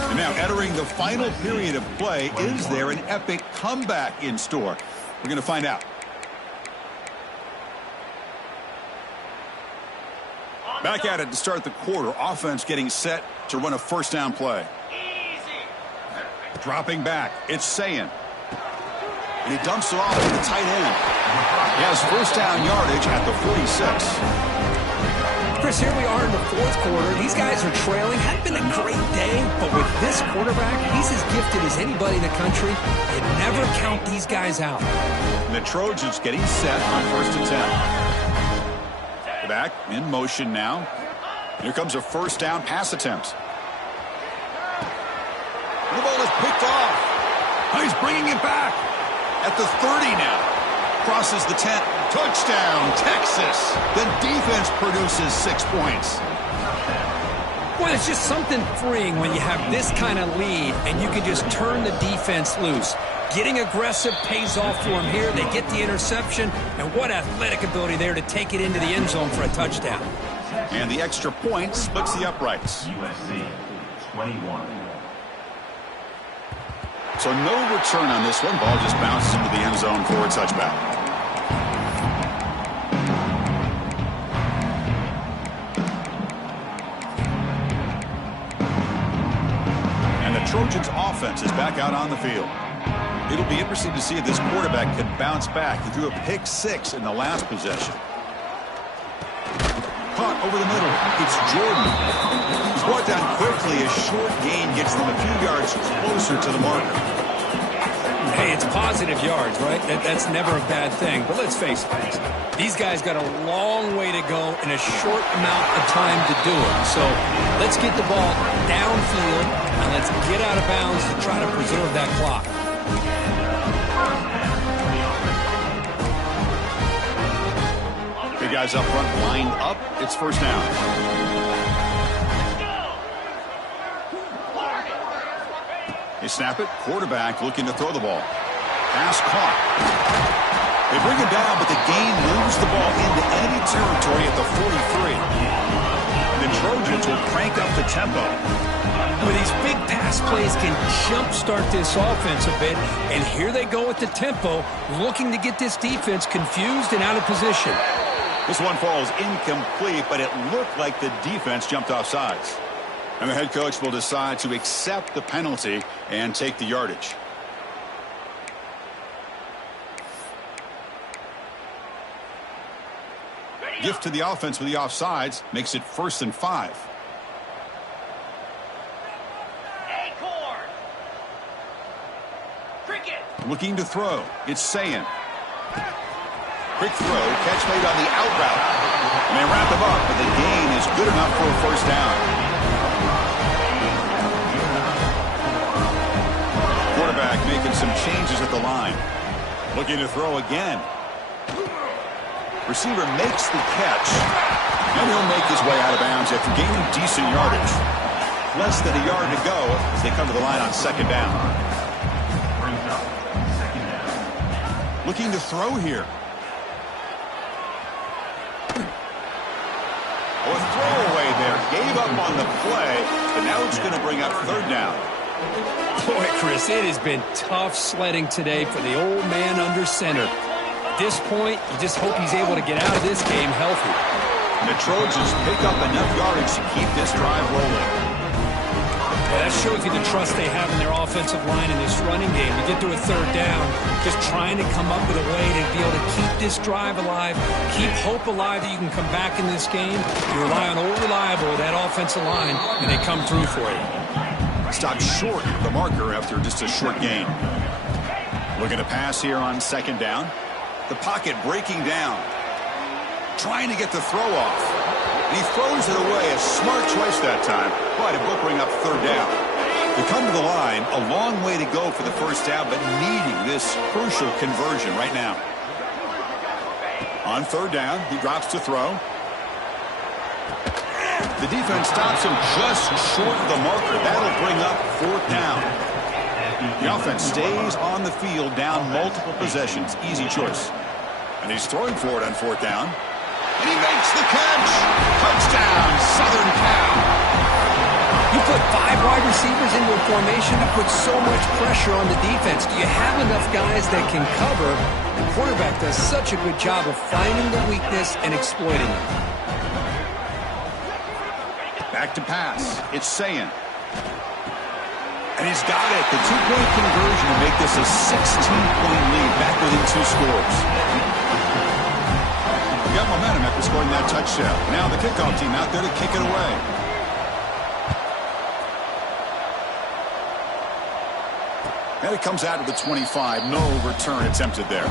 And now entering the final period of play, is there an epic comeback in store? We're going to find out. Back at it to start the quarter. Offense getting set to run a first down play. Dropping back. It's Sayin. And he dumps it off to the tight end. He has first down yardage at the 46. Chris, here we are in the fourth quarter. These guys are trailing. Hadn't been a great day, but with this quarterback, he's as gifted as anybody in the country. You never count these guys out. And the Trojans getting set on first and 10. Back in motion now. Here comes a first down pass attempt. The ball is picked off. Oh, he's bringing it back at the 30 now. Crosses the 10. Touchdown, Texas. The defense produces 6 points. Well, it's just something freeing when you have this kind of lead and you can just turn the defense loose. Getting aggressive pays off for them here. They get the interception, and what athletic ability there to take it into the end zone for a touchdown. And the extra point splits the uprights. USC 21. So no return on this one. Ball just bounces into the end zone for a touchback. And the Trojans offense is back out on the field. It'll be interesting to see if this quarterback can bounce back. He threw a pick 6 in the last possession. Caught over the middle. It's Jordan. He's brought down quickly. A short gain gets them a few yards closer to the marker. Hey, it's positive yards, right? That's never a bad thing. But let's face it, these guys got a long way to go in a short amount of time to do it. So let's get the ball downfield and let's get out of bounds to try to preserve that clock. Big guys up front lined up. It's first down. They snap it. Quarterback looking to throw the ball. Pass caught. They bring him down, but the gain moves the ball into enemy territory at the 43. The Trojans will crank up the tempo. Well, these big pass plays can jumpstart this offense a bit, and here they go with the tempo, looking to get this defense confused and out of position. This one falls incomplete, but it looked like the defense jumped off sides. And the head coach will decide to accept the penalty and take the yardage. Gift to the offense with the offsides makes it 1st and 5. Looking to throw. It's Sayin. Quick throw. Catch made on the out route. And they wrap him up, but the gain is good enough for a first down. Quarterback making some changes at the line. Looking to throw again. Receiver makes the catch. And he'll make his way out of bounds after gaining decent yardage. Less than a yard to go as they come to the line on second down. Looking to throw here. A throwaway there. Gave up on the play, but now it's going to bring up third down. Boy, Chris, it has been tough sledding today for the old man under center. At this point, you just hope he's able to get out of this game healthy. And the Trojans pick up enough yardage to keep this drive rolling. Yeah, that shows you the trust they have in their offensive line in this running game. You get to a third down, just trying to come up with a way to be able to keep this drive alive, keep hope alive that you can come back in this game. You rely on old reliable, that offensive line, and they come through for you. Stopped short of the marker after just a short gain. Looking to pass here on second down. The pocket breaking down. Trying to get the throw off. And he throws it away. A smart choice that time. But it will bring up third down. They come to the line. A long way to go for the first down, but needing this crucial conversion right now. On third down, he drops to throw. The defense stops him just short of the marker. That'll bring up fourth down. The offense stays on the field down multiple possessions. Easy choice. And he's throwing for it on 4th down. And he makes the catch. Touchdown, Southern Cal. You put 5 wide receivers into a formation, you put so much pressure on the defense. Do you have enough guys that can cover? The quarterback does such a good job of finding the weakness and exploiting it. Back to pass. It's Sayin. And he's got it. The 2-point conversion to make this a 16-point lead, back within 2 scores. We got momentum after scoring that touchdown. Now the kickoff team out there to kick it away. And it comes out of the 25. No return attempted there.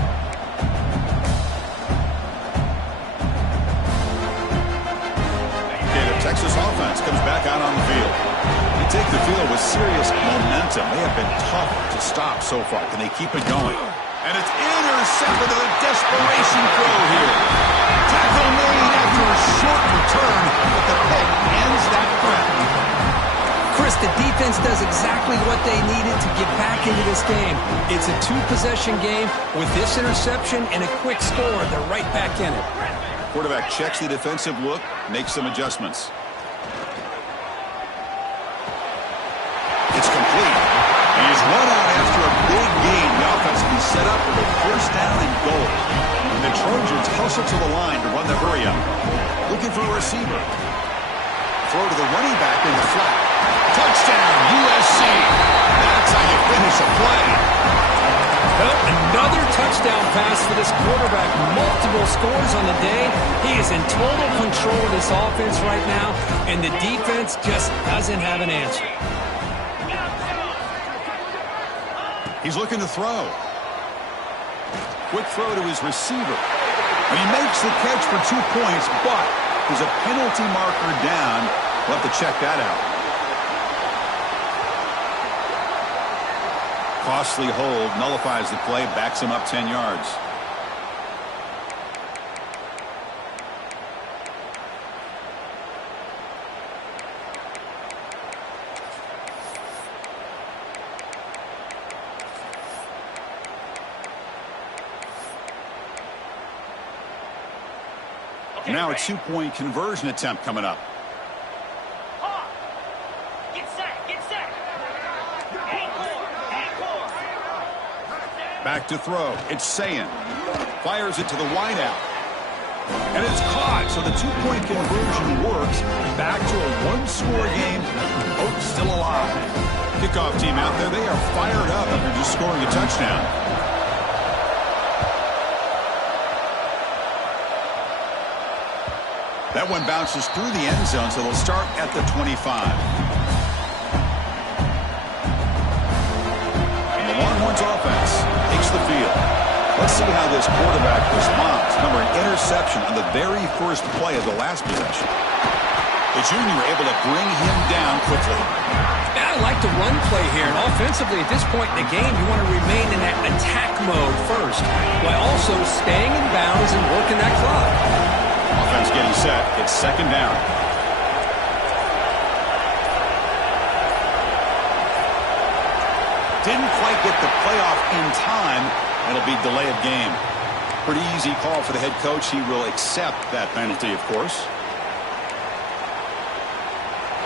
Okay, the Texas offense comes back out on the field. They take the field with serious momentum. They have been tough to stop so far. Can they keep it going? And it's intercepted with a desperation throw here. Tackle made after a short return, but the pick ends that threat. Chris, the defense does exactly what they needed to get back into this game. It's a 2-possession game. With this interception and a quick score, they're right back in it. Quarterback checks the defensive look, makes some adjustments. It's complete. He's run out after a big gain. The offense will be set up with a 1st down and goal. And the Trojans hustle to the line to run the hurry-up. Looking for a receiver. Throw to the running back in the flat. Touchdown, USC. That's how you finish a play. Well, another touchdown pass for this quarterback. Multiple scores on the day. He is in total control of this offense right now, and the defense just doesn't have an answer. He's looking to throw. Quick throw to his receiver. And he makes the catch for 2 points, but there's a penalty marker down. We'll have to check that out. Costly hold, nullifies the play, backs him up 10 yards. Now a 2-point conversion attempt coming up. Back to throw. It's Sayin. Fires it to the wideout. And it's caught, so the 2-point conversion works. Back to a 1-score game. Hope still alive. Kickoff team out there. They are fired up after just scoring a touchdown. That one bounces through the end zone, so they'll start at the 25. And the Longhorns offense takes the field. Let's see how this quarterback responds. Remember, an interception on the very first play of the last possession. The junior able to bring him down quickly. I like the run play here. And offensively, at this point in the game, you want to remain in that attack mode first, while also staying in bounds and working that clock. Offense getting set. It's 2nd down. Didn't quite get the playoff in time. It'll be delay of game. Pretty easy call for the head coach. He will accept that penalty, of course.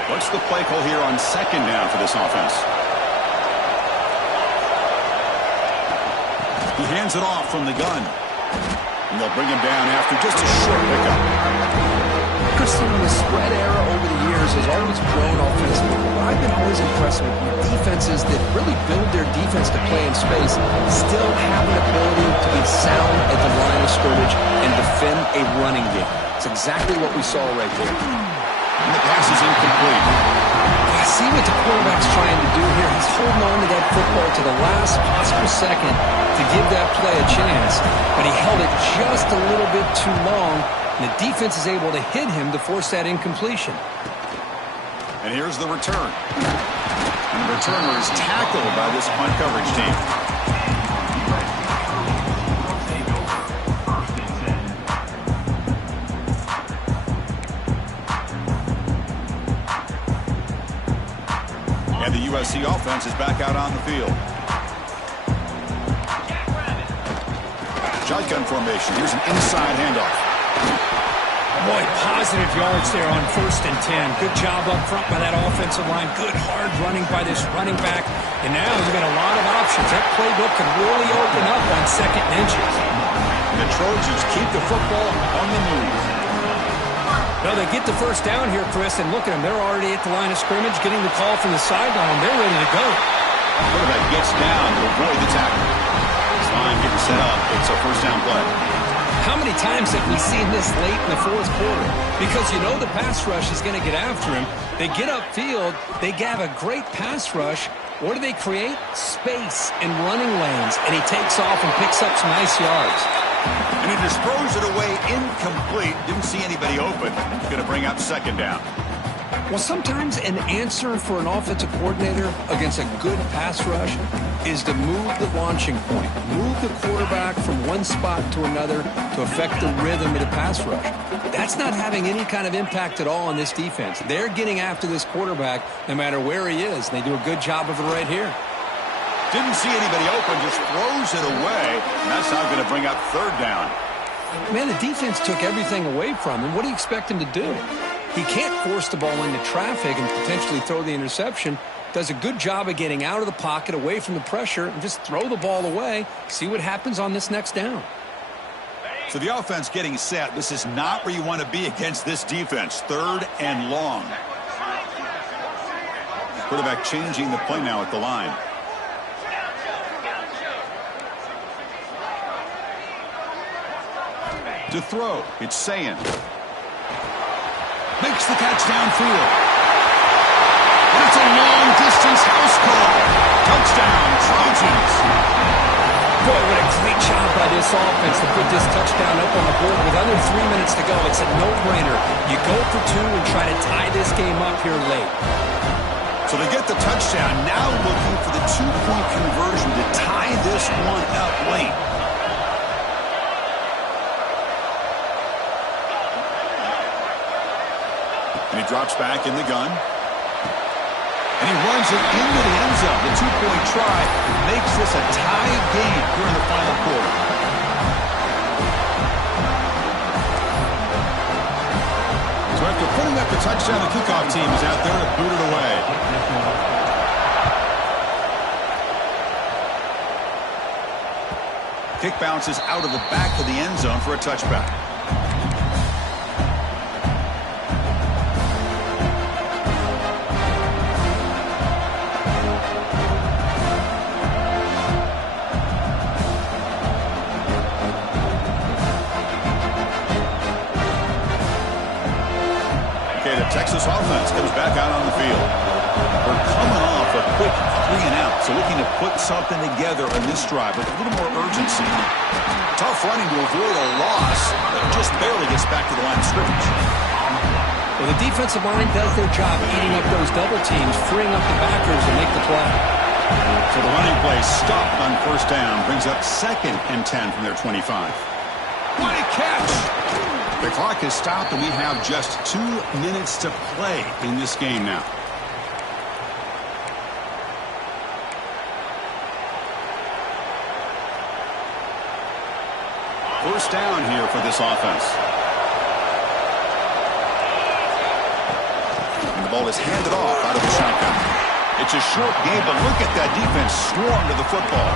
What's the play call here on 2nd down for this offense? He hands it off from the gun. And they'll bring him down after just a short pickup. Christian, the spread era over the years has always grown offensively. But I've been always impressed with defenses that really build their defense to play in space, still have an ability to be sound at the line of scrimmage and defend a running game. It's exactly what we saw right there. And the pass is incomplete. I see what the quarterback's trying to do here. He's holding on to that football to the last possible second to give that play a chance. But he held it just a little bit too long, and the defense is able to hit him to force that incompletion. And here's the return. And the returner is tackled by this punt coverage team. And the USC offense is back out on the field. Shotgun formation. Here's an inside handoff. Boy, positive yards there on 1st and 10. Good job up front by that offensive line. Good hard running by this running back. And now you've got a lot of options. That playbook can really open up on 2nd and inches. And the Trojans keep the football on the move. Well, they get the first down here, Chris, and look at them. They're already at the line of scrimmage, getting the call from the sideline. They're ready to go. Quarterback gets down to avoid the tackle. This line getting set up. It's a first down play. How many times have we seen this late in the 4th quarter? Because you know the pass rush is going to get after him. They get upfield. They have a great pass rush. What do they create? Space and running lanes. And he takes off and picks up some nice yards. And he just throws it away incomplete. Didn't see anybody open. Going to bring up 2nd down. Well, sometimes an answer for an offensive coordinator against a good pass rush is to move the launching point. Move the quarterback from one spot to another to affect the rhythm of the pass rush. That's not having any kind of impact at all on this defense. They're getting after this quarterback no matter where he is. And they do a good job of it right here. Didn't see anybody open, just throws it away. And that's now going to bring up 3rd down. Man, the defense took everything away from him. What do you expect him to do? He can't force the ball into traffic and potentially throw the interception. Does a good job of getting out of the pocket, away from the pressure, and just throw the ball away. See what happens on this next down. So the offense getting set. This is not where you want to be against this defense. 3rd and long. Quarterback changing the play now at the line. To throw, it's Sayin. Makes the catch downfield. And it's a long-distance house call. Touchdown, Trojans. Boy, what a great job by this offense to put this touchdown up on the board with under 3 minutes to go. It's a no-brainer. You go for 2 and try to tie this game up here late. So they get the touchdown. Now looking for the 2-point conversion to tie this one up late. And he drops back in the gun. And he runs it into the end zone. The 2-point try makes this a tie game here in the final quarter. So after putting up the touchdown, the kickoff team is out there to boot it away. Kick bounces out of the back of the end zone for a touchback. Texas offense comes back out on the field. We're coming off a quick 3 and out, so looking to put something together on this drive with a little more urgency. Tough running to avoid a loss, but just barely gets back to the line of scrimmage. Well, the defensive line does their job eating up those double teams, freeing up the backers to make the play. So the running play stopped on 1st down, brings up 2nd and 10 from their 25. What a catch! The clock is stopped, and we have just 2 minutes to play in this game now. First down here for this offense. And the ball is handed off out of the shotgun. It's a short game, but look at that defense swarm to the football.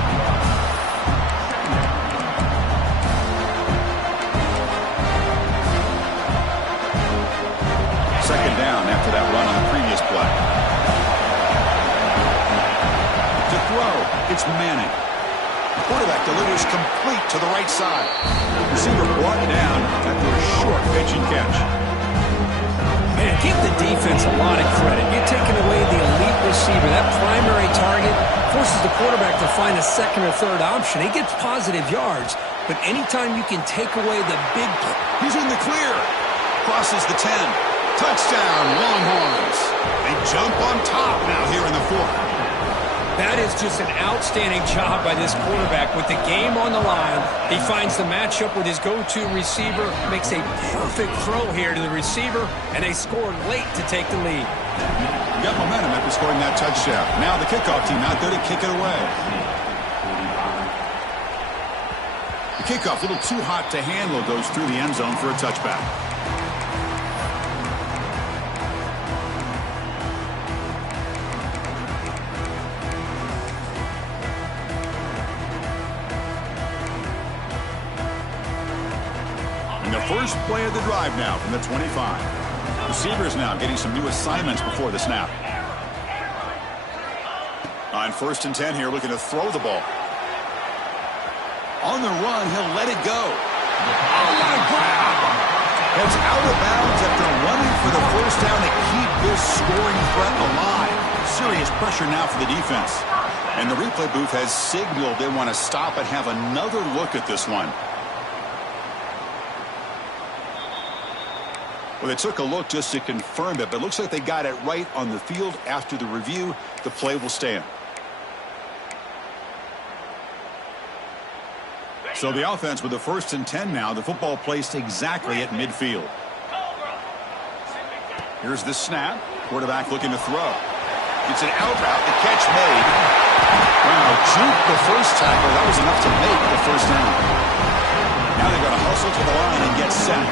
Second down after that run on the previous play. To throw, it's Manning. Quarterback delivers complete to the right side. Receiver brought down after a short pitch and catch. Man, give the defense a lot of credit. You're taking away the elite receiver. That primary target forces the quarterback to find a 2nd or 3rd option. He gets positive yards, but anytime you can take away the big play. He's in the clear. Crosses the 10. Touchdown, Longhorns. They jump on top now here in the 4th. That is just an outstanding job by this quarterback. With the game on the line, he finds the matchup with his go-to receiver, makes a perfect throw here to the receiver, and they scored late to take the lead. Got momentum after scoring that touchdown. Now the kickoff team out there to kick it away. The kickoff, a little too hot to handle, goes through the end zone for a touchback. And the first play of the drive now from the 25. Receivers now getting some new assignments before the snap. On 1st and 10 here, looking to throw the ball. On the run, he'll let it go. Oh, what a grab! That's out of bounds after running for the first down to keep this scoring threat alive. Serious pressure now for the defense. And the replay booth has signaled they want to stop and have another look at this one. Well, they took a look just to confirm it, but it looks like they got it right on the field. After the review, the play will stand. So the offense with the 1st and 10 now. The football placed exactly at midfield. Here's the snap. Quarterback looking to throw. It's an out route. The catch made. Wow, juked the first tackle. That was enough to make the first down. Now they've got to hustle to the line and get set.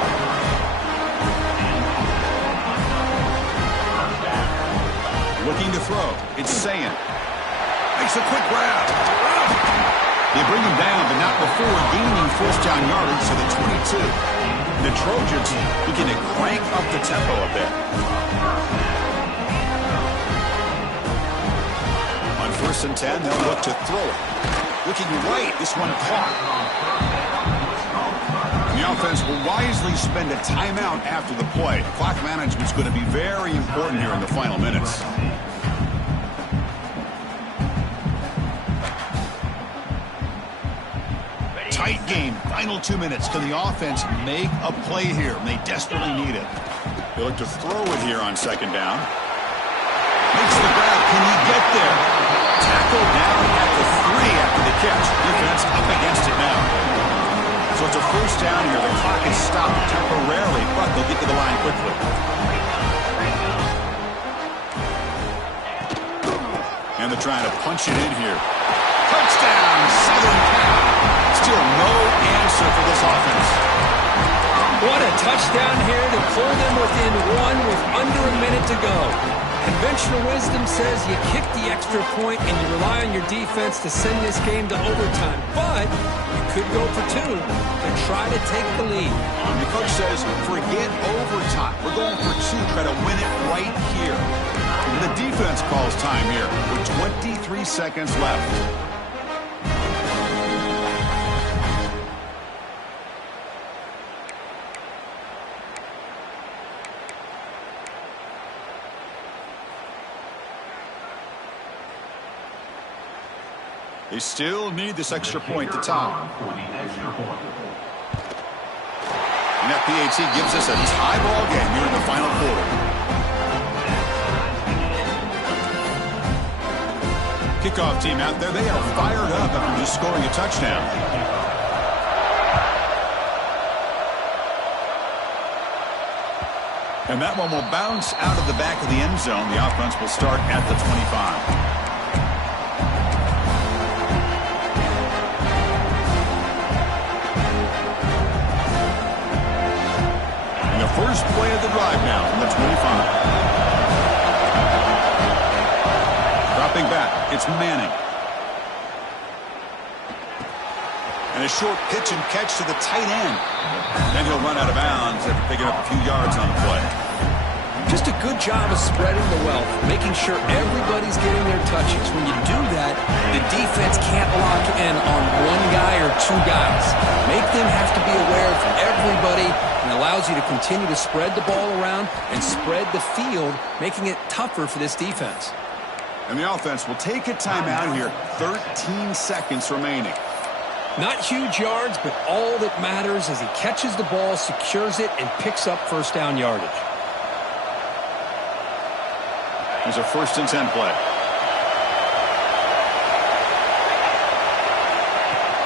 Looking to throw. It's Sayan. Makes a quick grab. They bring him down, but not before gaining first down yardage to the 22. The Trojans looking to crank up the tempo a bit. On 1st and 10, they'll look to throw it. Looking right, this one caught. The offense will wisely spend a timeout after the play. Clock management's going to be very important here in the final minutes. Tight game. Final 2 minutes. Can the offense make a play here? They desperately need it. They look to throw it here on 2nd down. Makes the grab. Can he get there? Tackled down at the 3 after the catch. Defense up against it now. So it's a first down here. The clock is stopped temporarily, but they'll get to the line quickly. And they're trying to punch it in here. Touchdown, Southern Cal. Still no answer for this offense. What a touchdown here to pull them within one with under a minute to go. Conventional wisdom says you kick the extra point and you rely on your defense to send this game to overtime. But you could go for 2 and try to take the lead. And the coach says, forget overtime. We're going for 2. Try to win it right here. And the defense calls time here with 23 seconds left. They still need this extra point to tie. And that PAT gives us a tie ball game here in the final quarter. Kickoff team out there, they are fired up after just scoring a touchdown. And that one will bounce out of the back of the end zone. The offense will start at the 25. First play of the drive now from the 25. Dropping back, it's Manning. And a short pitch and catch to the tight end. Then he'll run out of bounds after picking up a few yards on the play. Just a good job of spreading the wealth, making sure everybody's getting their touches. When you do that, the defense can't lock in on one guy or 2 guys. Make them have to be aware of everybody, and allows you to continue to spread the ball around and spread the field, making it tougher for this defense. And the offense will take a timeout here. 13 seconds remaining. Not huge yards, but all that matters is he catches the ball, secures it, and picks up first down yardage. There's a 1st and 10 play.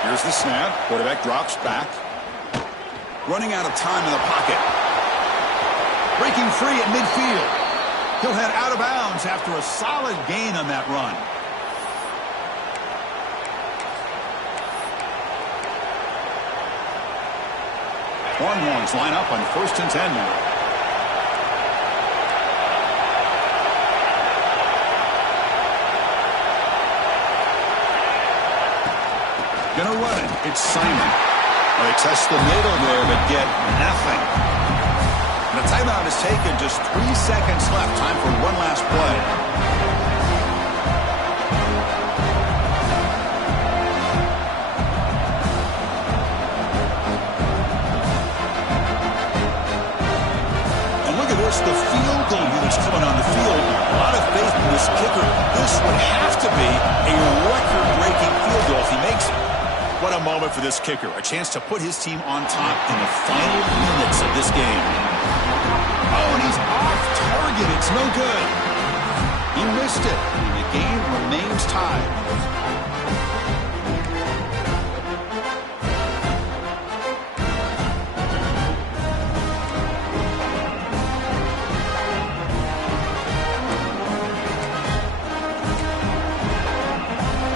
Here's the snap. Quarterback drops back. Running out of time in the pocket. Breaking free at midfield. He'll head out of bounds after a solid gain on that run. Longhorns line up on 1st and 10 now. Gonna run it. It's Simon. Well, they test the middle there, but get nothing. And the timeout is taken. Just 3 seconds left. Time for one last play. The field goal unit's coming on the field. A lot of faith in this kicker. This would have to be a record-breaking field goal if he makes it. What a moment for this kicker. A chance to put his team on top in the final minutes of this game. Oh, and he's off target. It's no good. He missed it. And the game remains tied.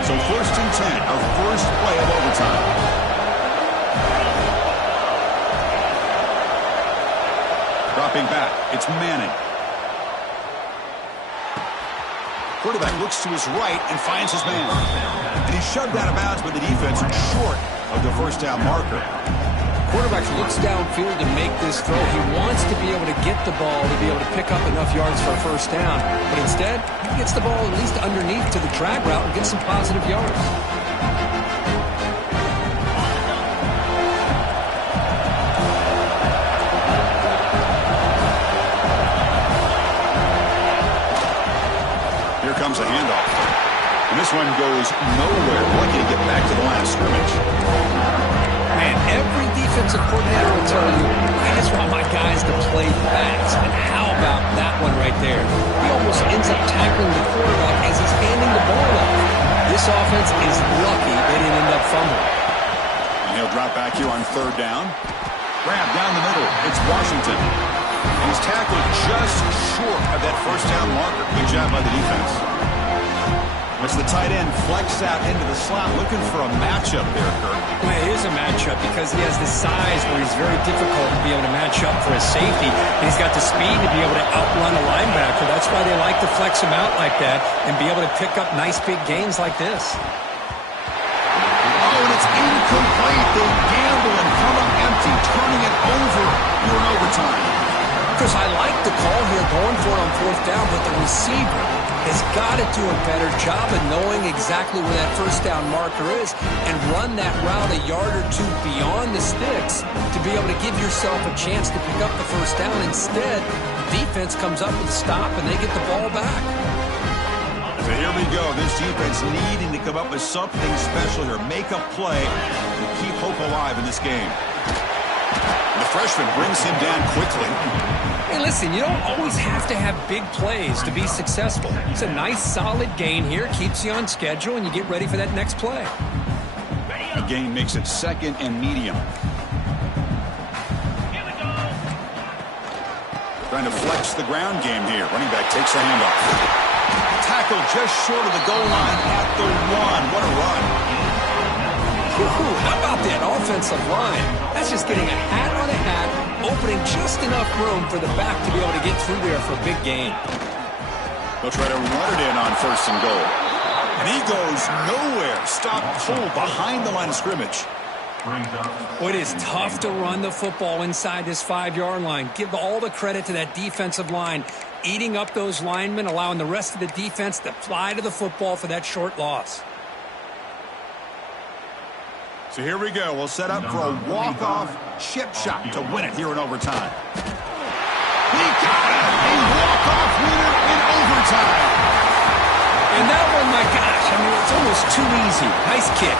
So 1st and 10, our first play of overtime. Dropping back, it's Manning. Quarterback looks to his right and finds his man. And he's shoved out of bounds by the defense short of the first down marker. Quarterback looks downfield to make this throw. He wants to be able to get the ball to be able to pick up enough yards for a first down. But instead, he gets the ball at least underneath to the drag route and gets some positive yards. Here comes a handoff. And this one goes nowhere. Lucky to get back to the line of scrimmage. Man, every defensive coordinator will tell you, I just want my guys to play fast. And how about that one right there? He almost ends up tackling the quarterback as he's handing the ball off. This offense is lucky they didn't end up fumbling. And he'll drop back here on 3rd down. Grab down the middle. It's Washington. And he's tackled just short of that first down marker. Good job by the defense. As the tight end flex out into the slot, looking for a matchup there, Kirk. Well, it is a matchup because he has the size where he's very difficult to be able to match up for a safety. And he's got the speed to be able to outrun a linebacker. That's why they like to flex him out like that and be able to pick up nice big gains like this. Oh, and it's incomplete. They gamble and come up empty, turning it over here in overtime. Chris, I like the call here going for it on 4th down, but the receiver has got to do a better job of knowing exactly where that first down marker is and run that route a yard or two beyond the sticks to be able to give yourself a chance to pick up the first down. Instead, defense comes up with a stop and they get the ball back. So here we go. This defense needing to come up with something special here. Make a play to keep hope alive in this game. The freshman brings him down quickly. Hey, listen, you don't always have to have big plays to be successful. It's a nice, solid gain here. Keeps you on schedule, and you get ready for that next play. A gain makes it 2nd and medium. Trying to flex the ground game here. Running back takes a handoff. Tackle just short of the goal line at the 1. What a run. How about that offensive line? That's just getting a hat on a hat, opening just enough room for the back to be able to get through there for a big gain. They'll try to run it in on 1st and goal. And he goes nowhere. Stop cold behind the line of scrimmage. Well, it is tough to run the football inside this 5-yard line. Give all the credit to that defensive line, eating up those linemen, allowing the rest of the defense to fly to the football for that short loss. So here we go. We'll set up for a walk-off chip shot to win it here in overtime. He got it! A walk-off winner in overtime. And that one, my gosh, I mean, it's almost too easy. Nice kick.